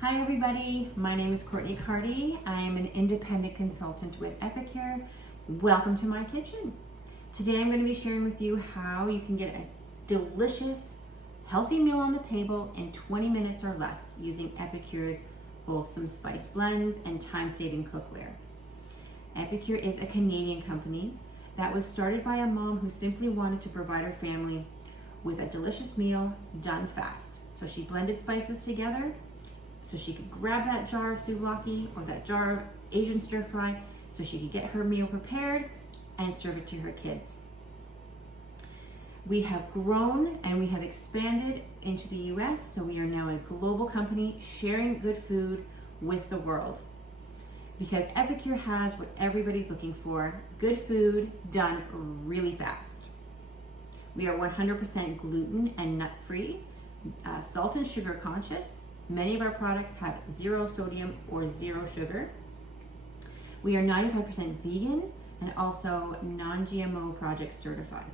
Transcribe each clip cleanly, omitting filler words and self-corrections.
Hi everybody, my name is Courtney Carty. I am an independent consultant with Epicure. Welcome to my kitchen. Today I'm going to be sharing with you how you can get a delicious, healthy meal on the table in 20 minutes or less using Epicure's wholesome spice blends and time-saving cookware. Epicure is a Canadian company that was started by a mom who simply wanted to provide her family with a delicious meal done fast. So she blended spices together so she could grab that jar of souvlaki or that jar of Asian stir fry so she could get her meal prepared and serve it to her kids. We have grown and we have expanded into the US, so we are now a global company sharing good food with the world. Because Epicure has what everybody's looking for, good food done really fast. We are 100% gluten and nut-free, salt and sugar conscious. Many of our products have 0 sodium or 0 sugar. We are 95% vegan and also non-GMO project certified.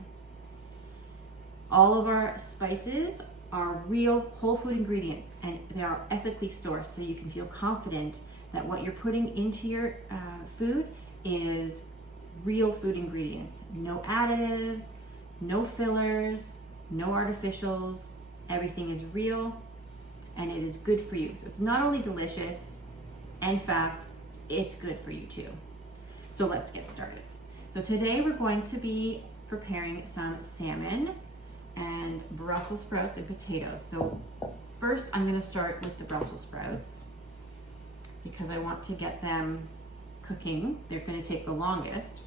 All of our spices are real whole food ingredients and they are ethically sourced, so you can feel confident that what you're putting into your food is real food ingredients. No additives, no fillers, no artificials. Everything is real and it is good for you. So it's not only delicious and fast, it's good for you too. So let's get started. So today we're going to be preparing some salmon and Brussels sprouts and potatoes. So first I'm going to start with the Brussels sprouts because I want to get them cooking. They're going to take the longest.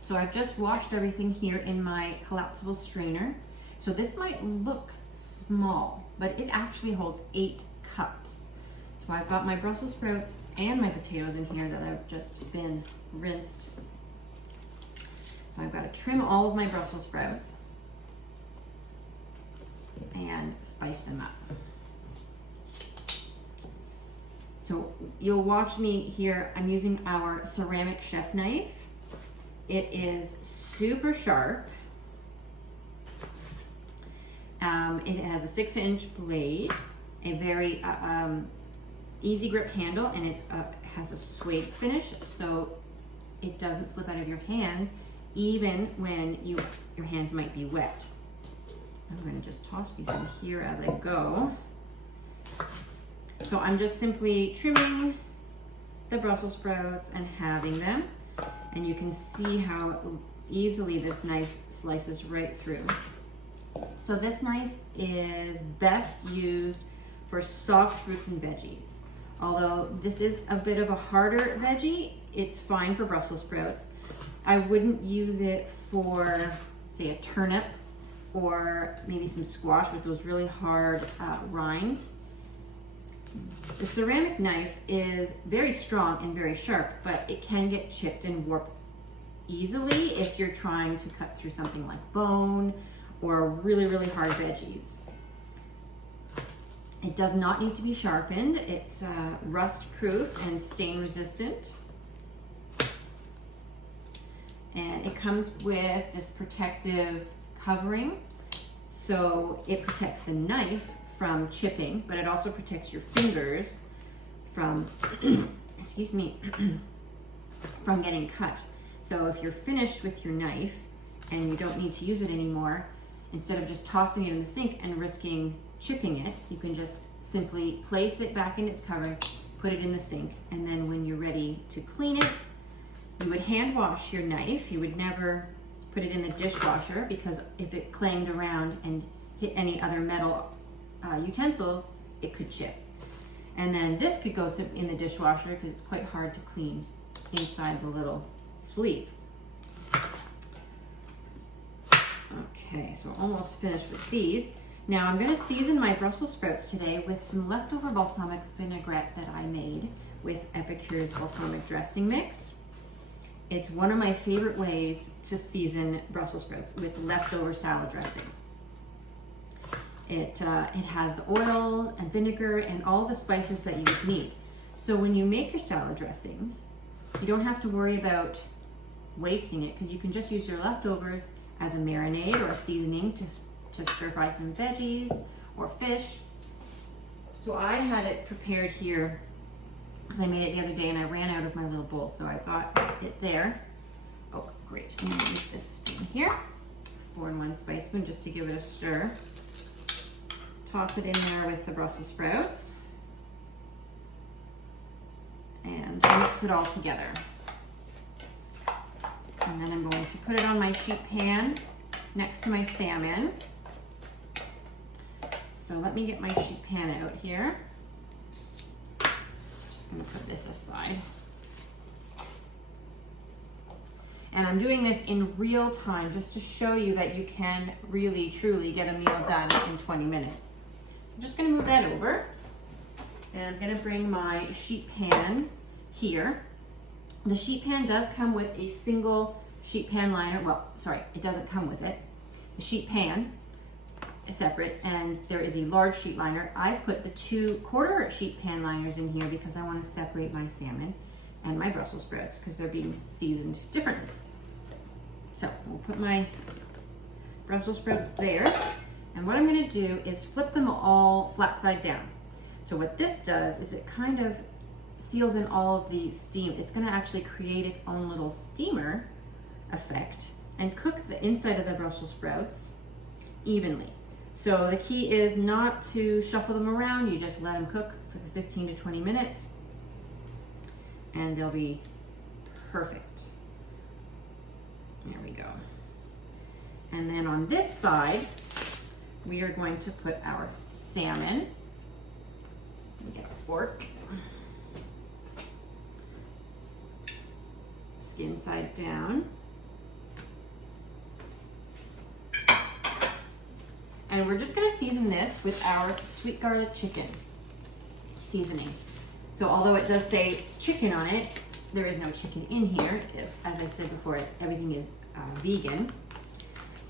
So I've just washed everything here in my collapsible strainer. So this might look small, but it actually holds 8 cups. So I've got my Brussels sprouts and my potatoes in here that have just been rinsed. I've got to trim all of my Brussels sprouts and spice them up. So you'll watch me here. I'm using our ceramic chef knife. It is super sharp. It has a 6-inch blade, a very easy grip handle, and it has a suede finish, so it doesn't slip out of your hands, even when your hands might be wet. I'm going to just toss these in here as I go. So I'm just simply trimming the Brussels sprouts and having them, and you can see how easily this knife slices right through. So this knife is best used for soft fruits and veggies. Although this is a bit of a harder veggie, it's fine for Brussels sprouts. I wouldn't use it for, say, a turnip or maybe some squash with those really hard rinds. The ceramic knife is very strong and very sharp, but it can get chipped and warped easily if you're trying to cut through something like bone or really, really hard veggies. It does not need to be sharpened. It's rust proof and stain resistant. And it comes with this protective covering. So it protects the knife from chipping, but it also protects your fingers from, excuse me, from getting cut. So if you're finished with your knife and you don't need to use it anymore, instead of just tossing it in the sink and risking chipping it, you can just simply place it back in its cover, put it in the sink, and then when you're ready to clean it, you would hand wash your knife. You would never put it in the dishwasher because if it clanged around and hit any other metal utensils, it could chip. And then this could go in the dishwasher because it's quite hard to clean inside the little sleeve. Okay, so almost finished with these. Now I'm going to season my Brussels sprouts today with some leftover balsamic vinaigrette that I made with Epicure's balsamic dressing mix. It's one of my favorite ways to season Brussels sprouts, with leftover salad dressing. It has the oil and vinegar and all the spices that you would need. So when you make your salad dressings, you don't have to worry about wasting it because you can just use your leftovers as a marinade or a seasoning to stir fry some veggies or fish. So I had it prepared here because I made it the other day and I ran out of my little bowl. So I got it there. Oh, great. I'm gonna use this spoon here, 4-in-1 spice spoon, just to give it a stir. Toss it in there with the Brussels sprouts. And mix it all together. And then I'm going to put it on my sheet pan next to my salmon. So let me get my sheet pan out here. Just gonna put this aside. And I'm doing this in real time just to show you that you can really, truly get a meal done in 20 minutes. I'm just gonna move that over. And I'm gonna bring my sheet pan here. The sheet pan does come with a single sheet pan liner. Well, sorry, it doesn't come with it. The sheet pan is separate and there is a large sheet liner. I've put the 2 quarter sheet pan liners in here because I want to separate my salmon and my Brussels sprouts because they're being seasoned differently. So we'll put my Brussels sprouts there. And what I'm gonna do is flip them all flat side down. So what this does is it kind of seals in all of the steam. It's gonna actually create its own little steamer effect and cook the inside of the Brussels sprouts evenly. So the key is not to shuffle them around. You just let them cook for the 15 to 20 minutes and they'll be perfect. There we go. And then on this side, we are going to put our salmon. Let me get a fork. Skin side down. And we're just gonna season this with our sweet garlic chicken seasoning. So although it does say chicken on it, there is no chicken in here. As I said before, everything is vegan.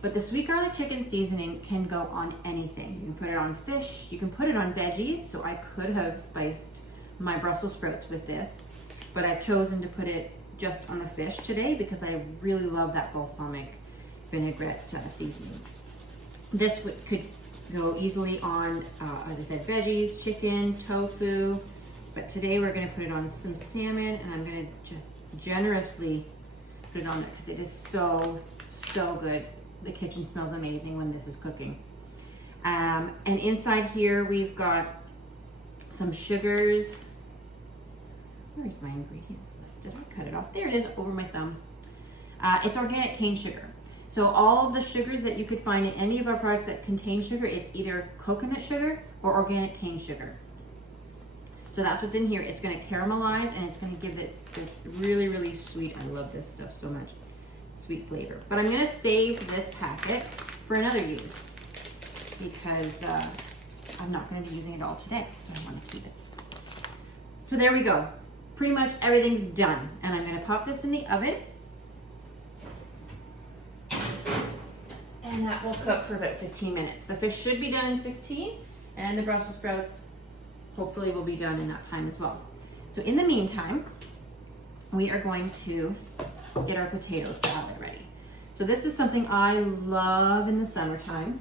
But the sweet garlic chicken seasoning can go on anything. You can put it on fish, you can put it on veggies. So I could have spiced my Brussels sprouts with this, but I've chosen to put it just on the fish today because I really love that balsamic vinaigrette seasoning. This could go easily on, as I said, veggies, chicken, tofu, but today we're gonna put it on some salmon and I'm gonna just generously put it on there because it is so, so good. The kitchen smells amazing when this is cooking. And inside here we've got some sugars. Where's my ingredients list? Did I cut it off? There it is, over my thumb. It's organic cane sugar. So all of the sugars that you could find in any of our products that contain sugar, it's either coconut sugar or organic cane sugar. So that's what's in here. It's gonna caramelize and it's gonna give it this really, really sweet, I love this stuff so much, sweet flavor. But I'm gonna save this packet for another use because I'm not gonna be using it all today, so I wanna keep it. So there we go. Pretty much everything's done. And I'm gonna pop this in the oven. And that will cook for about 15 minutes. The fish should be done in 15, and the Brussels sprouts hopefully will be done in that time as well. So in the meantime, we are going to get our potato salad ready. So this is something I love in the summertime.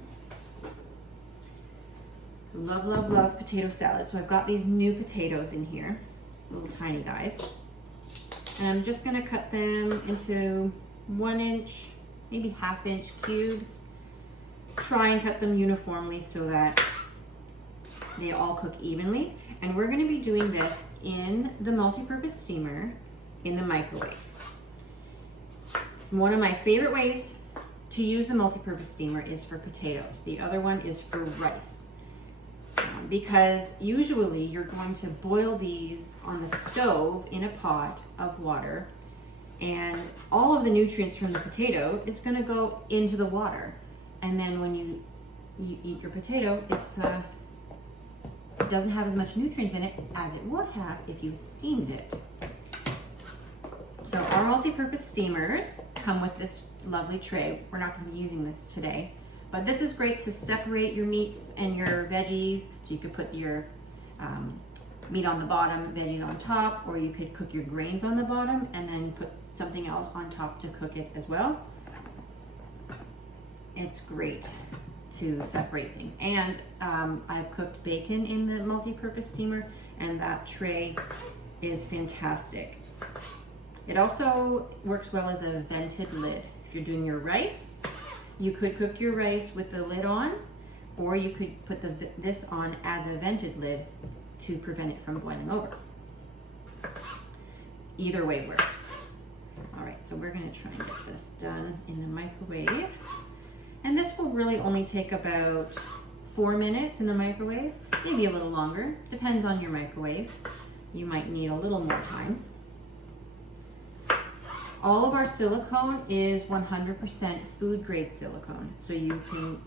Love, love, love potato salad. So I've got these new potatoes in here, these little tiny guys. And I'm just gonna cut them into 1-inch, maybe 1/2-inch cubes. Try and cut them uniformly so that they all cook evenly. And we're gonna be doing this in the multi-purpose steamer in the microwave. It's one of my favorite ways to use the multi-purpose steamer is for potatoes. The other one is for rice. Because usually you're going to boil these on the stove in a pot of water, and all of the nutrients from the potato is going to go into the water. And then when you eat your potato, it doesn't have as much nutrients in it as it would have if you steamed it. So our multi-purpose steamers come with this lovely tray. We're not going to be using this today, but this is great to separate your meats and your veggies. So you could put your meat on the bottom, veggies on top, or you could cook your grains on the bottom and then put something else on top to cook it as well. It's great. to separate things. And I've cooked bacon in the multi-purpose steamer, and that tray is fantastic. It also works well as a vented lid. If you're doing your rice, you could cook your rice with the lid on, or you could put this on as a vented lid to prevent it from boiling over. Either way works. All right, so we're gonna try and get this done in the microwave. And this will really only take about 4 minutes in the microwave, maybe a little longer, depends on your microwave. You might need a little more time. All of our silicone is 100% food grade silicone, so you can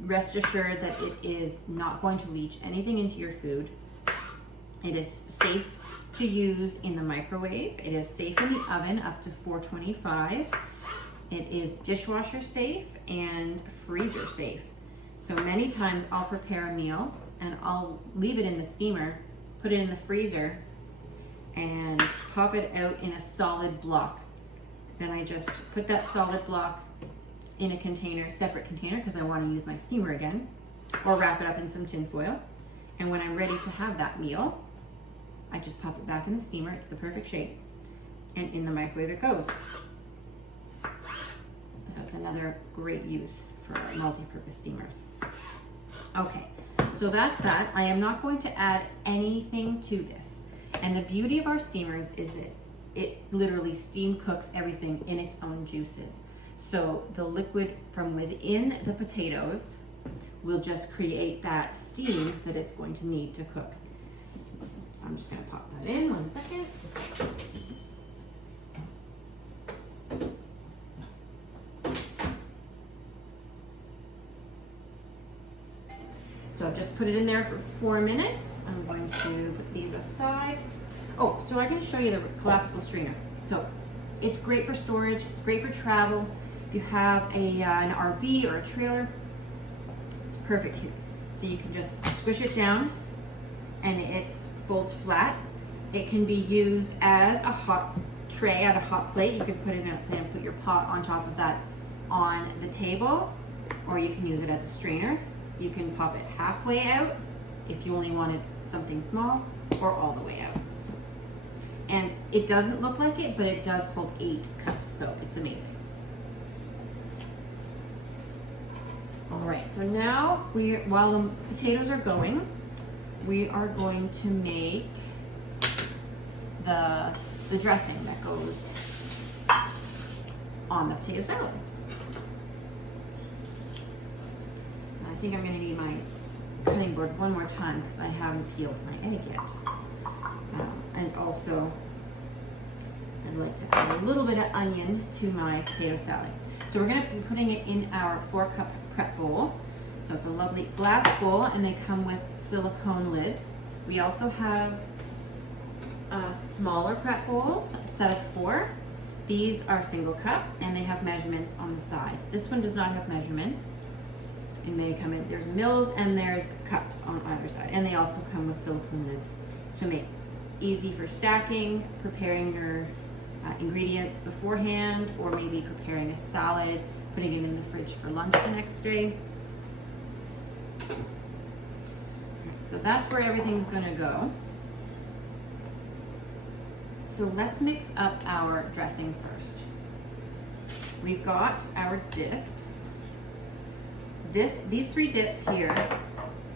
rest assured that it is not going to leach anything into your food. It is safe to use in the microwave. It is safe in the oven up to 425. It is dishwasher safe and freezer safe. So many times I'll prepare a meal and I'll leave it in the steamer, put it in the freezer, and pop it out in a solid block. Then I just put that solid block in a container, separate container, because I want to use my steamer again, or wrap it up in some tin foil. And when I'm ready to have that meal, I just pop it back in the steamer. It's the perfect shape, and in the microwave it goes. That's another great use for our multi-purpose steamers. Okay, so that's that. I am not going to add anything to this. And the beauty of our steamers is it literally steam cooks everything in its own juices. So the liquid from within the potatoes will just create that steam that it's going to need to cook. I'm just gonna pop that in 1 second. So I've just put it in there for 4 minutes. I'm going to put these aside. Oh, so I can show you the collapsible stringer. So it's great for storage, it's great for travel. If you have an RV or a trailer, it's perfect here. So you can just squish it down and it folds flat. It can be used as a hot tray at a hot plate. You can put it in a plate and put your pot on top of that on the table, or you can use it as a strainer. You can pop it halfway out if you only wanted something small, or all the way out. And it doesn't look like it, but it does hold 8 cups, so it's amazing. All right, so now while the potatoes are going, we are going to make the dressing that goes on the potato salad. I think I'm gonna need my cutting board one more time because I haven't peeled my egg yet. And also, I'd like to add a little bit of onion to my potato salad. So we're gonna be putting it in our 4-cup prep bowl. So it's a lovely glass bowl, and they come with silicone lids. We also have smaller prep bowls, a set of 4. These are single cup, and they have measurements on the side. This one does not have measurements. And they come in, there's mils and there's cups on either side. And they also come with silicone lids to make easy for stacking, preparing your ingredients beforehand, or maybe preparing a salad, putting it in the fridge for lunch the next day. So that's where everything's gonna go. So let's mix up our dressing first. We've got our dips. These 3 dips here,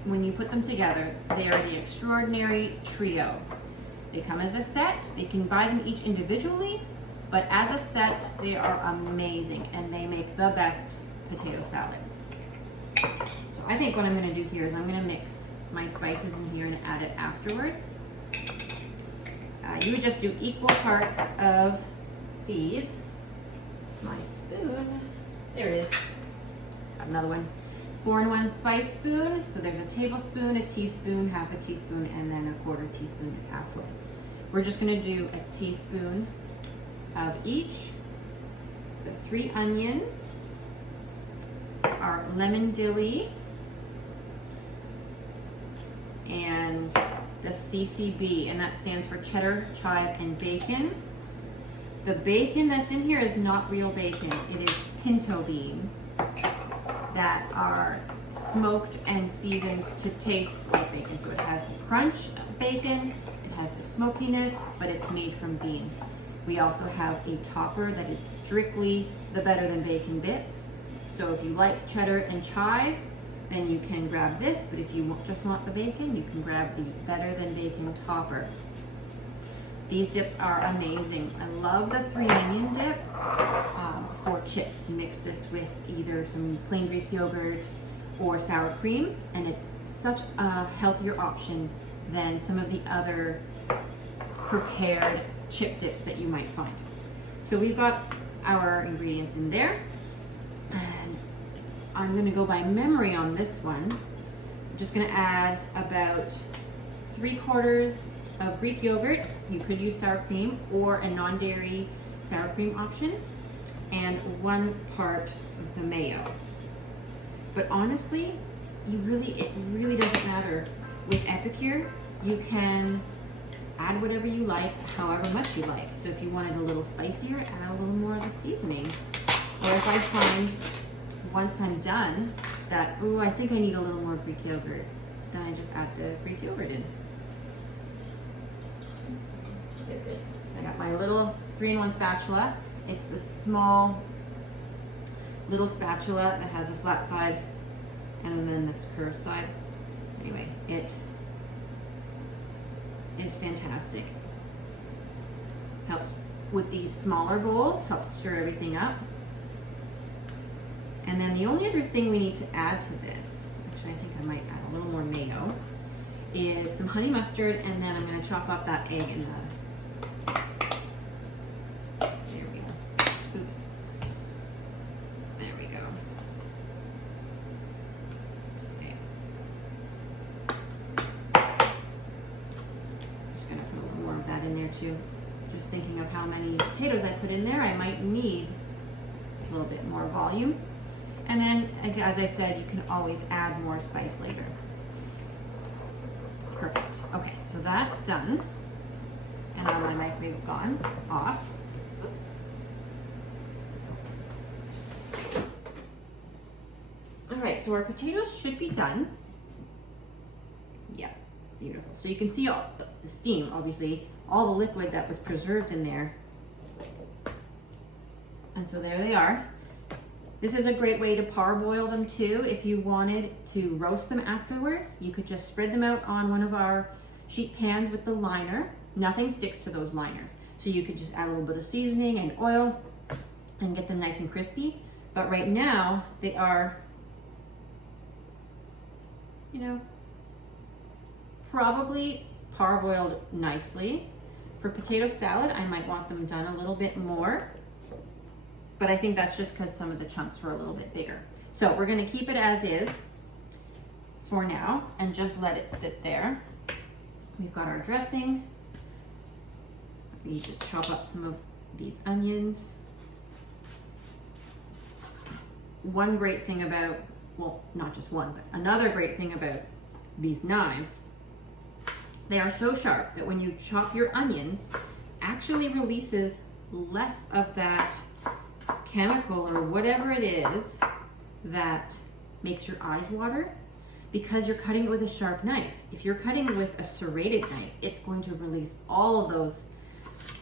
when you put them together, they are the extraordinary trio. They come as a set. You can buy them each individually, but as a set, they are amazing, and they make the best potato salad. So I think what I'm gonna do here is I'm gonna mix my spices in here and add it afterwards. You would just do equal parts of these. My spoon, there it is. Got another one. 4-in-1 spice spoon. So there's a tablespoon, a teaspoon, half a teaspoon, and then a 1/4 teaspoon is halfway. We're just gonna do a teaspoon of each. The 3 onion, our lemon dilly, and the CCB, and that stands for cheddar, chive, and bacon. The bacon that's in here is not real bacon. It is pinto beans that are smoked and seasoned to taste like bacon. So it has the crunch of bacon, it has the smokiness, but it's made from beans. We also have a topper that is strictly the better than bacon bits. So if you like cheddar and chives, then you can grab this, but if you just want the bacon, you can grab the better than bacon topper. These dips are amazing. I love the 3 onion dip for chips. You mix this with either some plain Greek yogurt or sour cream, and it's such a healthier option than some of the other prepared chip dips that you might find. So we've got our ingredients in there, and I'm gonna go by memory on this one. I'm just gonna add about 3/4 of Greek yogurt. You could use sour cream or a non-dairy sour cream option, and 1 part of the mayo. But honestly, it really doesn't matter. With Epicure, you can add whatever you like, however much you like. So if you wanted a little spicier, add a little more of the seasoning. Or if I find once I'm done that, oh, I think I need a little more Greek yogurt, then I just add the Greek yogurt in. Look at this. I got my little 3-in-1 spatula. It's the small little spatula that has a flat side and then this curved side. Anyway, it is fantastic. Helps with these smaller bowls, helps stir everything up. And then the only other thing we need to add to this, actually I think I might add a little more mayo, is some honey mustard, and then I'm going to chop up that egg in the, there we go, oops, there we go. Okay. Just going to put a little more of that in there too. Just thinking of how many potatoes I put in there, I might need a little bit more volume. And then, as I said, you can always add more spice later. Perfect. Okay, so that's done. And now my microwave's gone off. Oops. All right, so our potatoes should be done. Yeah, beautiful. So you can see all the steam, obviously, all the liquid that was preserved in there. And so there they are. This is a great way to parboil them too. If you wanted to roast them afterwards, you could just spread them out on one of our sheet pans with the liner. Nothing sticks to those liners. So you could just add a little bit of seasoning and oil and get them nice and crispy. But right now, they are, you know, probably parboiled nicely. For potato salad, I might want them done a little bit more. But I think that's just because some of the chunks were a little bit bigger. So we're gonna keep it as is for now and just let it sit there. We've got our dressing. We just chop up some of these onions. One great thing about, well, not just one, but another great thing about these knives, they are so sharp that when you chop your onions, actually releases less of that chemical or whatever it is that makes your eyes water, because you're cutting it with a sharp knife. If you're cutting it with a serrated knife, it's going to release all of those,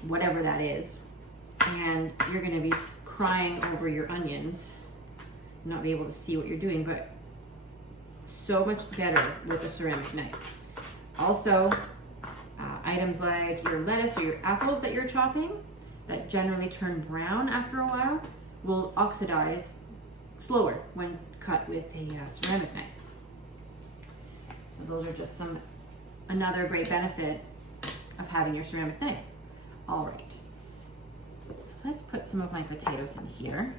whatever that is, and you're going to be crying over your onions, not be able to see what you're doing. But so much better with a ceramic knife. Also, items like your lettuce or your apples that you're chopping that generally turn brown after a while will oxidize slower when cut with a ceramic knife. So those are just another great benefit of having your ceramic knife. All right, so let's put some of my potatoes in here.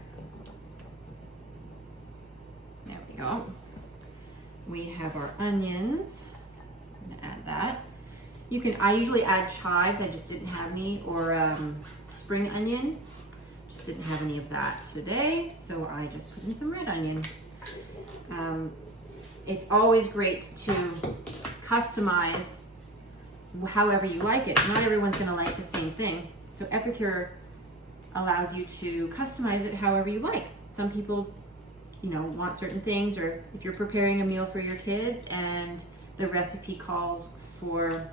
There we go. We have our onions. I'm gonna add that. I usually add chives, I just didn't have any, or spring onion. Just didn't have any of that today, so I just put in some red onion. It's always great to customize however you like it. Not everyone's gonna like the same thing. So Epicure allows you to customize it however you like. Some people want certain things, or if you're preparing a meal for your kids and the recipe calls for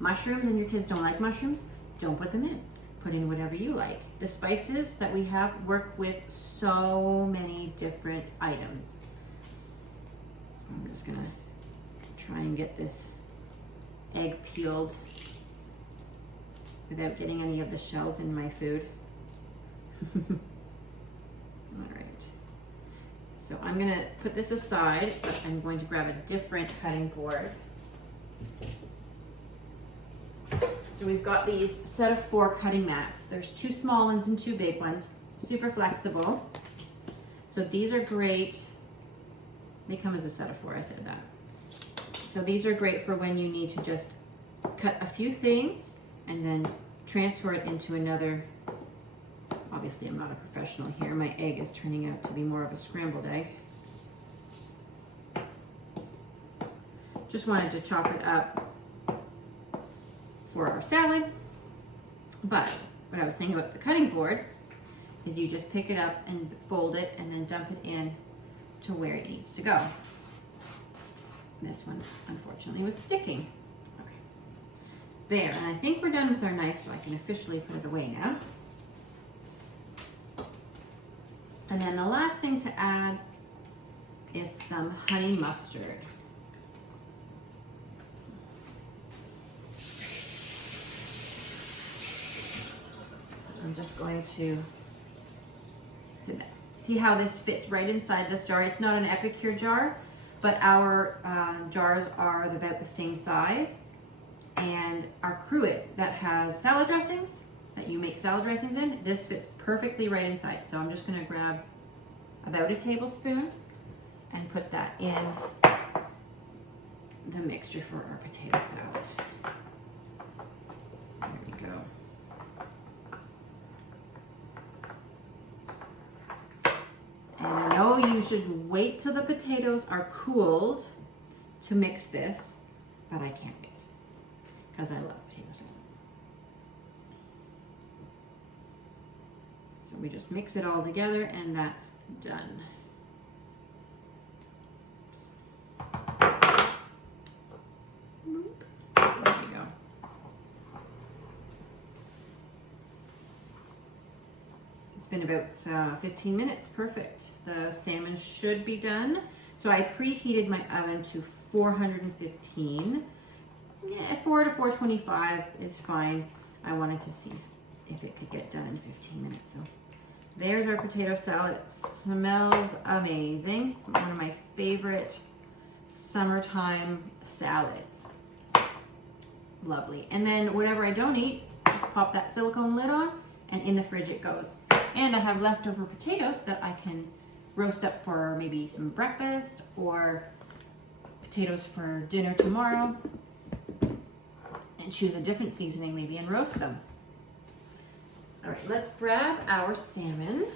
mushrooms and your kids don't like mushrooms, don't put them in. Put in whatever you like. The spices that we have work with so many different items. I'm just gonna try and get this egg peeled without getting any of the shells in my food. All right. So I'm gonna put this aside, but I'm going to grab a different cutting board. So we've got these set of 4 cutting mats. There's 2 small ones and 2 big ones, super flexible. So these are great. They come as a set of 4, I said that. So these are great for when you need to just cut a few things and then transfer it into another. Obviously, I'm not a professional here. My egg is turning out to be more of a scrambled egg. Just wanted to chop it up for our salad. But what I was saying about the cutting board is you just pick it up and fold it and then dump it in to where it needs to go. This one, unfortunately, was sticking. Okay. There, and I think we're done with our knife, so I can officially put it away now. And then the last thing to add is some honey mustard. I'm just going to see how this fits right inside this jar. It's not an Epicure jar, but our jars are about the same size. And our cruet that has salad dressings, that you make salad dressings in, this fits perfectly right inside. So I'm just gonna grab about a tablespoon and put that in the mixture for our potato salad. There we go. And I know you should wait till the potatoes are cooled to mix this, but I can't wait because I love potato salad. So we just mix it all together and that's done. Oops. There we go. It's been about 15 minutes, perfect. The salmon should be done. So I preheated my oven to 415. Yeah, 4 to 425 is fine. I wanted to see if it could get done in 15 minutes. So there's our potato salad. It smells amazing. It's one of my favorite summertime salads. Lovely. And then whatever I don't eat, just pop that silicone lid on and in the fridge it goes. And I have leftover potatoes that I can roast up for maybe some breakfast or potatoes for dinner tomorrow, and choose a different seasoning maybe and roast them. All right, let's grab our salmon.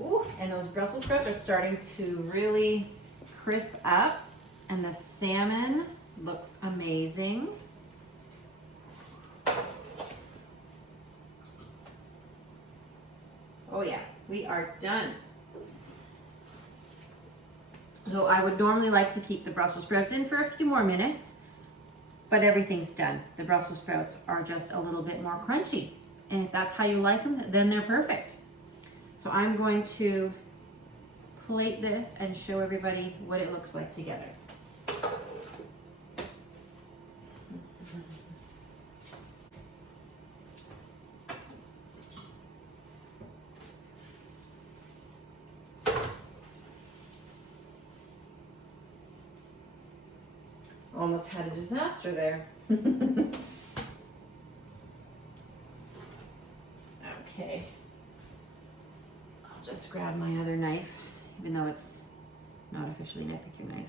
Ooh, and those Brussels sprouts are starting to really crisp up, and the salmon looks amazing. Oh yeah, we are done. So I would normally like to keep the Brussels sprouts in for a few more minutes, but everything's done. The Brussels sprouts are just a little bit more crunchy. And if that's how you like them, then they're perfect. So I'm going to plate this and show everybody what it looks like together. Almost had a disaster there. Okay. I'll just grab my other knife, even though it's not officially an Epicure knife.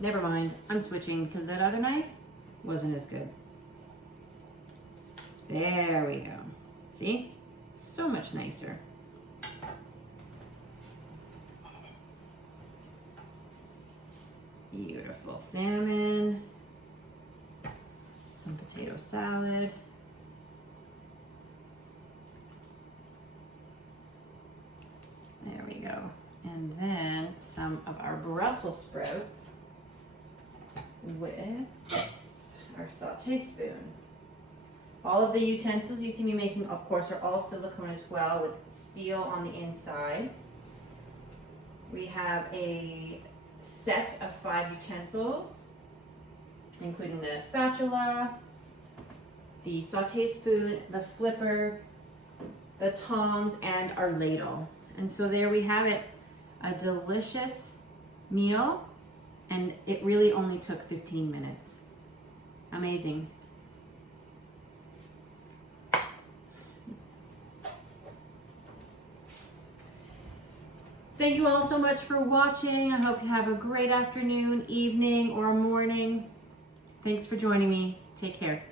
Never mind, I'm switching because that other knife wasn't as good. There we go. See? So much nicer. Beautiful salmon. Some potato salad. There we go. And then some of our Brussels sprouts with this, our saute spoon. All of the utensils you see me making, of course, are all silicone as well with steel on the inside. We have a set of 5 utensils, including the spatula, the saute spoon, the flipper, the tongs, and our ladle. And so there we have it, a delicious meal, and it really only took 15 minutes. Amazing. Thank you all so much for watching. I hope you have a great afternoon, evening, or morning. Thanks for joining me. Take care.